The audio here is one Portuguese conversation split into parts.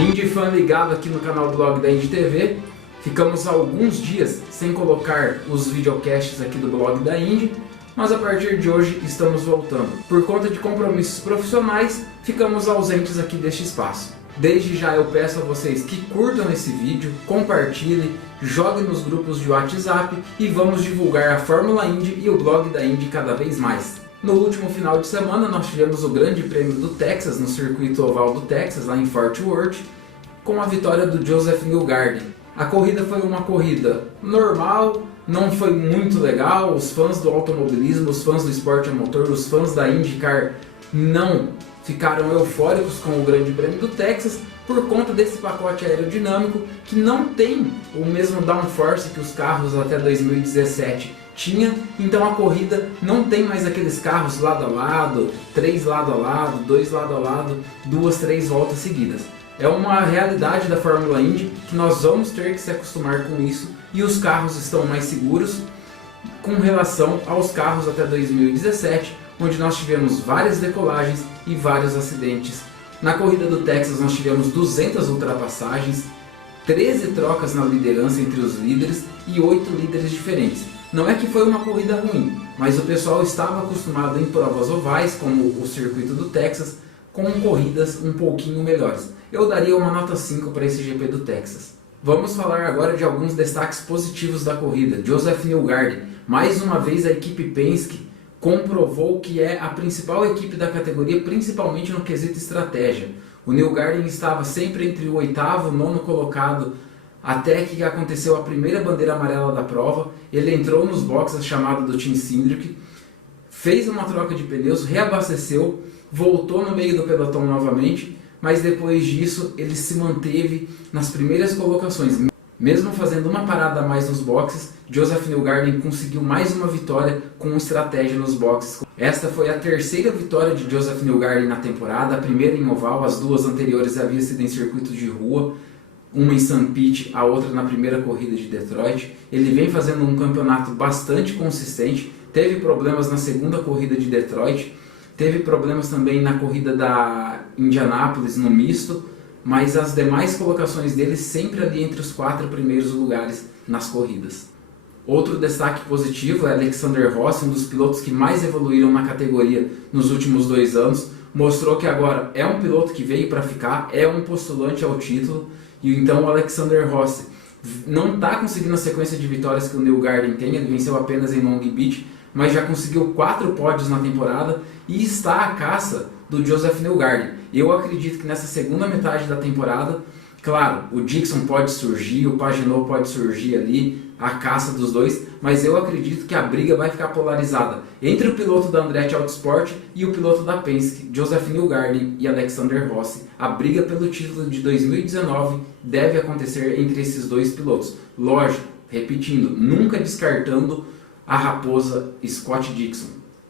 Indy fã ligado aqui no canal Blog da Indy TV. Ficamos alguns dias sem colocar os videocasts aqui do Blog da Indy, mas a partir de hoje estamos voltando. Por conta de compromissos profissionais, ficamos ausentes aqui deste espaço. Desde já eu peço a vocês que curtam esse vídeo, compartilhem, joguem nos grupos de WhatsApp e vamos divulgar a Fórmula Indy e o Blog da Indy cada vez mais. No último final de semana nós tivemos o Grande Prêmio do Texas no circuito oval do Texas, lá em Fort Worth, com a vitória do Joseph Newgarden. A corrida foi uma corrida normal, não foi muito legal, os fãs do automobilismo, os fãs do esporte a motor, os fãs da IndyCar não ficaram eufóricos com o Grande Prêmio do Texas por conta desse pacote aerodinâmico que não tem o mesmo downforce que os carros até 2017 tinha, então a corrida não tem mais aqueles carros lado a lado, 3 lado a lado, 2 lado a lado, 2, 3 voltas seguidas. É uma realidade da Fórmula Indy que nós vamos ter que se acostumar com isso, e os carros estão mais seguros com relação aos carros até 2017, onde nós tivemos várias decolagens e vários acidentes. Na corrida do Texas nós tivemos 200 ultrapassagens, 13 trocas na liderança entre os líderes e 8 líderes diferentes. Não é que foi uma corrida ruim, mas o pessoal estava acostumado em provas ovais, como o circuito do Texas, com corridas um pouquinho melhores. Eu daria uma nota 5 para esse GP do Texas. Vamos falar agora de alguns destaques positivos da corrida. Joseph Newgarden, mais uma vez a equipe Penske comprovou que é a principal equipe da categoria, principalmente no quesito estratégia. O Newgarden estava sempre entre o 8º e 9º colocado, até que aconteceu a primeira bandeira amarela da prova. Ele entrou nos boxes chamado do Tim Cindric, fez uma troca de pneus, reabasteceu, voltou no meio do pelotão novamente, mas depois disso ele se manteve nas primeiras colocações. Mesmo fazendo uma parada a mais nos boxes, Joseph Newgarden conseguiu mais uma vitória com estratégia nos boxes. Esta foi a terceira vitória de Joseph Newgarden na temporada, a primeira em oval, as duas anteriores haviam sido em circuito de rua, uma em St. Pete, a outra na primeira corrida de Detroit. Ele vem fazendo um campeonato bastante consistente, teve problemas na segunda corrida de Detroit, teve problemas também na corrida da Indianápolis no misto, mas as demais colocações dele sempre ali entre os 4 primeiros lugares nas corridas. Outro destaque positivo é Alexander Rossi, um dos pilotos que mais evoluíram na categoria nos últimos 2 anos, mostrou que agora é um piloto que veio para ficar, é um postulante ao título, e então o Alexander Rossi não está conseguindo a sequência de vitórias que o Newgarden tem. Ele venceu apenas em Long Beach, mas já conseguiu 4 pódios na temporada e está à caça do Joseph Newgarden. Eu acredito que nessa segunda metade da temporada, claro, o Dixon pode surgir, o Pagenaud pode surgir ali, a caça dos dois, mas eu acredito que a briga vai ficar polarizada entre o piloto da Andretti Autosport e o piloto da Penske, Joseph Newgarden e Alexander Rossi. A briga pelo título de 2019 deve acontecer entre esses dois pilotos. Lógico, repetindo, nunca descartando a raposa Scott Dixon.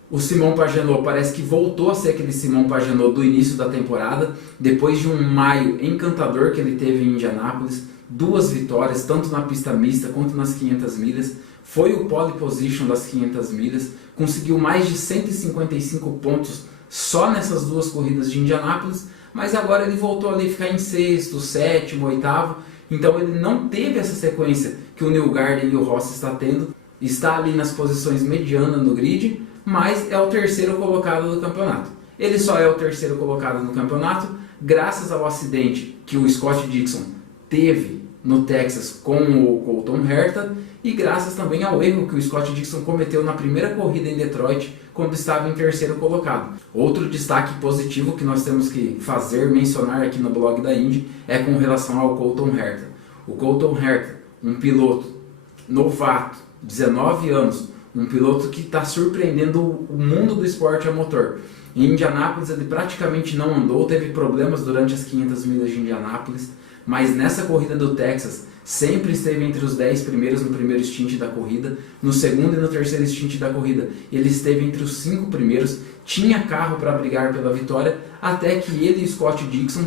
O Simon Pagenaud parece que voltou a ser aquele Simon Pagenaud do início da temporada, depois de um maio encantador que ele teve em Indianápolis, 2 vitórias, tanto na pista mista quanto nas 500 milhas, foi o pole position das 500 milhas, conseguiu mais de 155 pontos só nessas 2 corridas de Indianápolis, mas agora ele voltou ali a ficar em 6º, 7º, 8º, então ele não teve essa sequência que o Newgarden e o Rossi está tendo, está ali nas posições medianas no grid, mas é o 3º colocado do campeonato. Ele só é o 3º colocado no campeonato graças ao acidente que o Scott Dixon teve no Texas com o Colton Herta e graças também ao erro que o Scott Dixon cometeu na primeira corrida em Detroit quando estava em 3º colocado. Outro destaque positivo que nós temos que mencionar aqui no blog da Indy é com relação ao Colton Herta. O Colton Herta, um piloto novato, 19 anos, um piloto que está surpreendendo o mundo do esporte a motor. Em Indianápolis ele praticamente não andou, teve problemas durante as 500 milhas de Indianápolis, mas nessa corrida do Texas sempre esteve entre os 10 primeiros no primeiro stint da corrida, no segundo e no terceiro stint da corrida ele esteve entre os 5 primeiros, tinha carro para brigar pela vitória, até que ele e Scott Dixon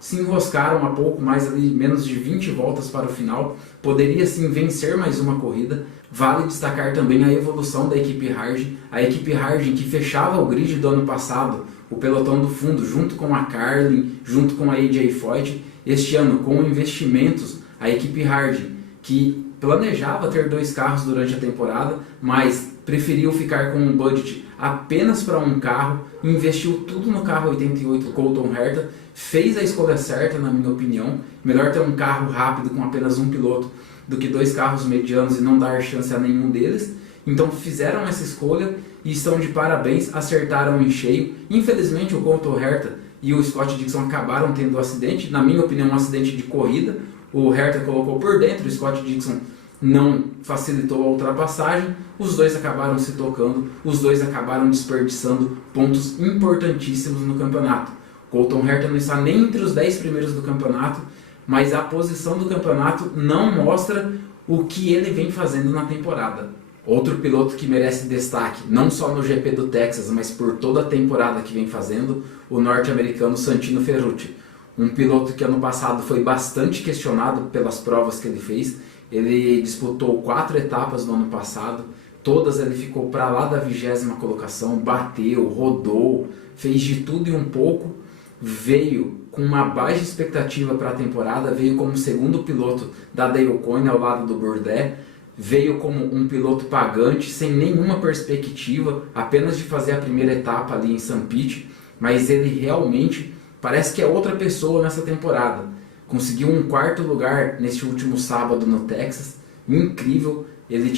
se enroscaram a pouco mais ali, menos de 20 voltas para o final, poderia sim vencer mais uma corrida. Vale destacar também a evolução da equipe Harding, a equipe Harding que fechava o grid do ano passado, o pelotão do fundo, junto com a Carlin, junto com a AJ Foyt. Este ano, com investimentos, a equipe Harding, que planejava ter 2 carros durante a temporada, mas preferiu ficar com um budget apenas para um carro, investiu tudo no carro 88 Colton Herta, fez a escolha certa, na minha opinião. Melhor ter um carro rápido com apenas um piloto do que 2 carros medianos e não dar chance a nenhum deles. Então fizeram essa escolha e estão de parabéns, acertaram em cheio. Infelizmente o Colton Herta e o Scott Dixon acabaram tendo um acidente, na minha opinião um acidente de corrida. O Herta colocou por dentro, o Scott Dixon não facilitou a ultrapassagem, os dois acabaram se tocando, os dois acabaram desperdiçando pontos importantíssimos no campeonato. Colton Herta não está nem entre os 10 primeiros do campeonato, mas a posição do campeonato não mostra o que ele vem fazendo na temporada. Outro piloto que merece destaque, não só no GP do Texas, mas por toda a temporada que vem fazendo, o norte-americano Santino Ferrucci. Um piloto que ano passado foi bastante questionado pelas provas que ele fez. Ele disputou 4 etapas no ano passado, todas ele ficou para lá da 20ª colocação, bateu, rodou, fez de tudo e um pouco, veio com uma baixa expectativa para a temporada, veio como segundo piloto da Dale Coyne ao lado do Bourdais, veio como um piloto pagante, sem nenhuma perspectiva, apenas de fazer a primeira etapa ali em St. Pete, mas ele realmente parece que é outra pessoa nessa temporada. Conseguiu um 4º lugar neste último sábado no Texas, incrível. Ele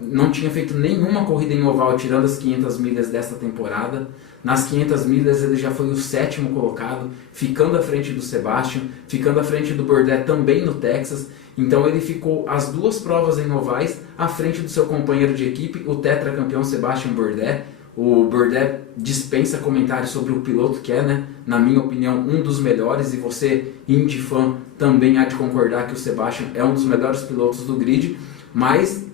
não tinha feito nenhuma corrida em oval tirando as 500 milhas desta temporada. Nas 500 milhas ele já foi o 7º colocado, ficando à frente do Sebastian, ficando à frente do Bourdais também no Texas. Então ele ficou as 2 provas em ovais à frente do seu companheiro de equipe, o tetracampeão Sebastian Bourdais. O Bourdais dispensa comentários sobre o piloto que é, né? Na minha opinião, um dos melhores, e você, Indy fã, também há de concordar que o Sebastian é um dos melhores pilotos do grid. Mas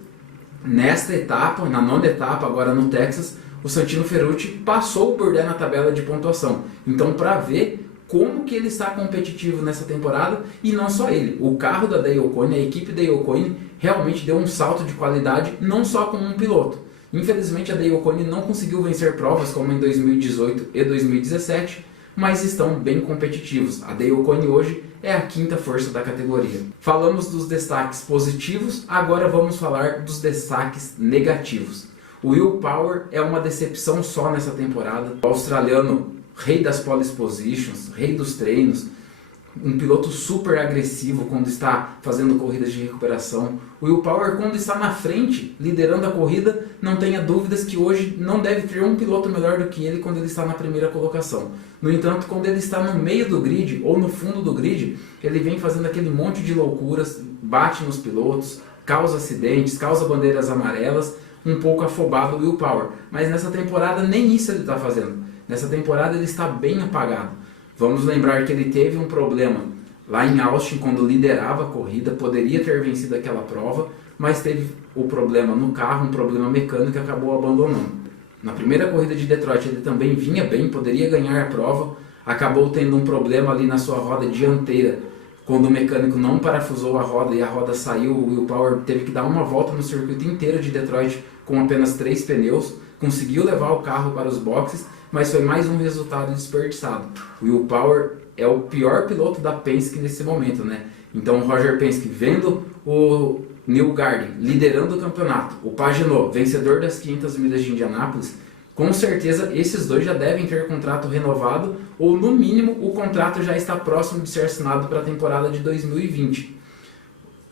nesta etapa, na 9ª etapa, agora no Texas, o Santino Ferrucci passou o Bourdais na tabela de pontuação. Então, para ver como que ele está competitivo nessa temporada, e não só ele, o carro da Dale Coyne, a equipe da Dale Coyne realmente deu um salto de qualidade, não só com um piloto. Infelizmente a Dale Coyne não conseguiu vencer provas como em 2018 e 2017, mas estão bem competitivos. A Dale Coyne hoje é a 5ª força da categoria. Falamos dos destaques positivos, agora vamos falar dos destaques negativos. O Will Power é uma decepção só nessa temporada. O australiano, rei das pole positions, rei dos treinos, um piloto super agressivo quando está fazendo corridas de recuperação. O Will Power, quando está na frente, liderando a corrida, não tenha dúvidas que hoje não deve ter um piloto melhor do que ele quando ele está na primeira colocação. No entanto, quando ele está no meio do grid ou no fundo do grid, ele vem fazendo aquele monte de loucuras, bate nos pilotos, causa acidentes, causa bandeiras amarelas, um pouco afobado o Will Power. Mas nessa temporada nem isso ele está fazendo. Nessa temporada ele está bem apagado. Vamos lembrar que ele teve um problema lá em Austin quando liderava a corrida, poderia ter vencido aquela prova, mas teve o problema no carro, um problema mecânico e acabou abandonando. Na primeira corrida de Detroit ele também vinha bem, poderia ganhar a prova, acabou tendo um problema ali na sua roda dianteira, quando o mecânico não parafusou a roda e a roda saiu, o Will Power teve que dar uma volta no circuito inteiro de Detroit com apenas 3 pneus, conseguiu levar o carro para os boxes, mas foi mais um resultado desperdiçado. O Will Power é o pior piloto da Penske nesse momento, né? Então o Roger Penske vendo o Neil Garden liderando o campeonato, o Pagenaud, vencedor das 500 milhas de Indianápolis, com certeza esses dois já devem ter contrato renovado, ou no mínimo o contrato já está próximo de ser assinado para a temporada de 2020.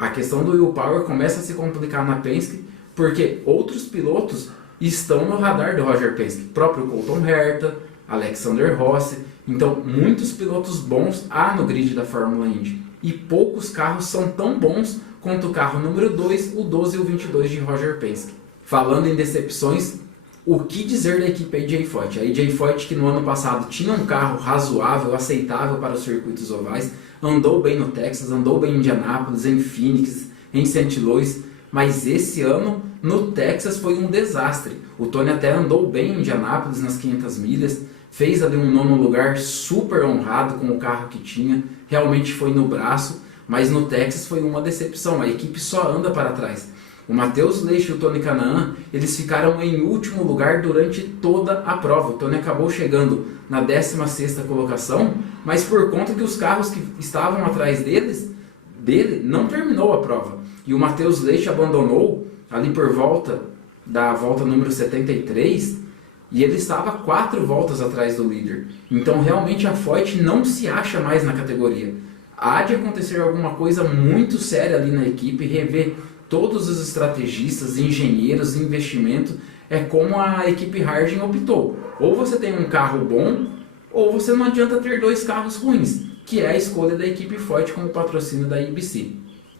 A questão do Will Power começa a se complicar na Penske, porque outros pilotos estão no radar do Roger Penske, próprio Colton Herta, Alexander Rossi. Então muitos pilotos bons há no grid da Fórmula Indy, e poucos carros são tão bons quanto o carro número 2, o 12 e o 22 de Roger Penske. Falando em decepções, o que dizer da equipe AJ Foyt? A AJ Foyt, que no ano passado tinha um carro razoável, aceitável para os circuitos ovais, andou bem no Texas, andou bem em Indianápolis, em Phoenix, em St. Louis, mas esse ano no Texas foi um desastre. O Tony até andou bem em Indianápolis nas 500 milhas, fez ali um 9º lugar super honrado com o carro que tinha, realmente foi no braço, mas no Texas foi uma decepção, a equipe só anda para trás. O Matheus Leite e o Tony Canaan, eles ficaram em último lugar durante toda a prova. O Tony acabou chegando na 16ª colocação, mas por conta que os carros que estavam atrás dele não terminou a prova. E o Matheus Leite abandonou ali por volta da volta número 73, e ele estava 4 voltas atrás do líder. Então realmente a Foyt não se acha mais na categoria. Há de acontecer alguma coisa muito séria ali na equipe, rever todos os estrategistas, engenheiros, investimento. É como a equipe Harding optou. Ou você tem um carro bom, ou você não adianta ter 2 carros ruins, que é a escolha da equipe Foyt com o patrocínio da IBC.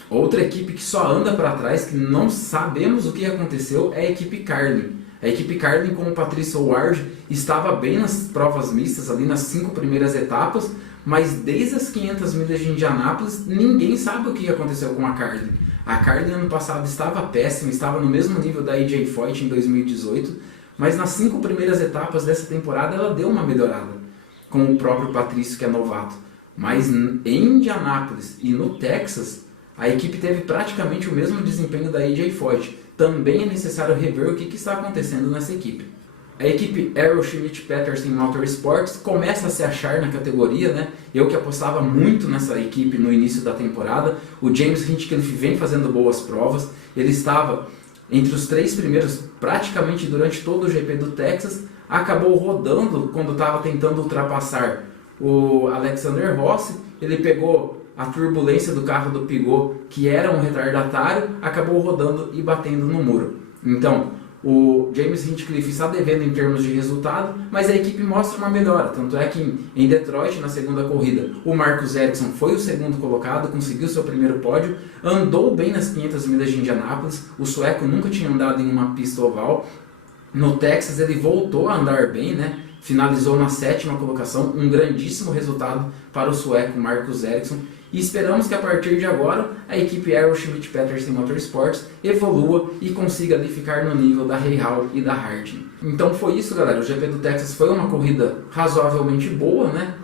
Outra equipe que só anda para trás, que não sabemos o que aconteceu, é a equipe Carlin. A equipe Carlin com o Patricio Ward estava bem nas provas mistas, ali nas 5 primeiras etapas, mas desde as 500 milhas de Indianápolis, ninguém sabe o que aconteceu com a Carlin. A Carlin ano passado estava péssima, estava no mesmo nível da AJ Foyt em 2018, mas nas 5 primeiras etapas dessa temporada ela deu uma melhorada, com o próprio Patricio, que é novato. Mas em Indianápolis e no Texas, a equipe teve praticamente o mesmo desempenho da AJ Foyt. Também é necessário rever o que está acontecendo nessa equipe. A equipe Arrow Schmidt Peterson Motorsports começa a se achar na categoria, né? Eu que apostava muito nessa equipe no início da temporada. O James Hinchcliffe vem fazendo boas provas. Ele estava entre os 3 primeiros praticamente durante todo o GP do Texas. Acabou rodando quando estava tentando ultrapassar o Alexander Rossi. Ele pegou a turbulência do carro do Pigot, que era um retardatário, acabou rodando e batendo no muro. Então, o James Hinchcliffe está devendo em termos de resultado, mas a equipe mostra uma melhora. Tanto é que em Detroit, na segunda corrida, o Marcus Ericsson foi o segundo colocado, conseguiu seu primeiro pódio, andou bem nas 500 milhas de Indianápolis. O sueco nunca tinha andado em uma pista oval. No Texas ele voltou a andar bem, né? Finalizou na 7ª colocação, um grandíssimo resultado para o sueco Marcus Ericsson. E esperamos que a partir de agora a equipe Arrow Schmidt Peterson Motorsports evolua e consiga ali ficar no nível da Rahal e da Harding. Então foi isso, galera. O GP do Texas foi uma corrida razoavelmente boa, né?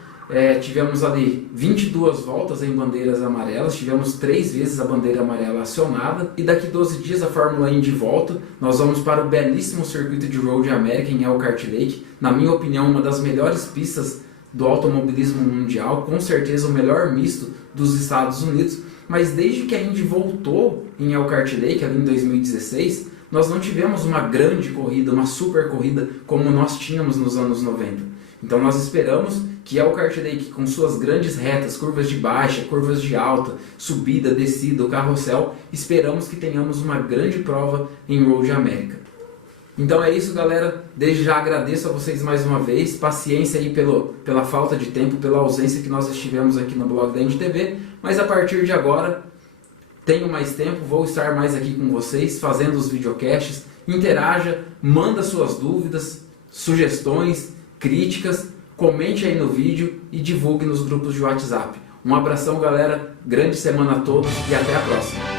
Tivemos ali 22 voltas em bandeiras amarelas, tivemos 3 vezes a bandeira amarela acionada, e daqui 12 dias a Fórmula Indy volta. Nós vamos para o belíssimo circuito de Road America em Elkhart Lake, na minha opinião uma das melhores pistas do automobilismo mundial, com certeza o melhor misto dos Estados Unidos. Mas desde que a Indy voltou em Elkhart Lake, ali em 2016, nós não tivemos uma grande corrida, uma super corrida como nós tínhamos nos anos 90. Então nós esperamos que Elkhart Lake, com suas grandes retas, curvas de baixa, curvas de alta, subida, descida, o carrossel, esperamos que tenhamos uma grande prova em Road America. Então é isso, galera. Desde já agradeço a vocês mais uma vez. Paciência aí pela falta de tempo, pela ausência que nós estivemos aqui no blog da Indy TV. Mas a partir de agora, tenho mais tempo, vou estar mais aqui com vocês, fazendo os videocasts. Interaja, manda suas dúvidas, sugestões, críticas, comente aí no vídeo e divulgue nos grupos de WhatsApp. Um abração, galera, grande semana a todos e até a próxima.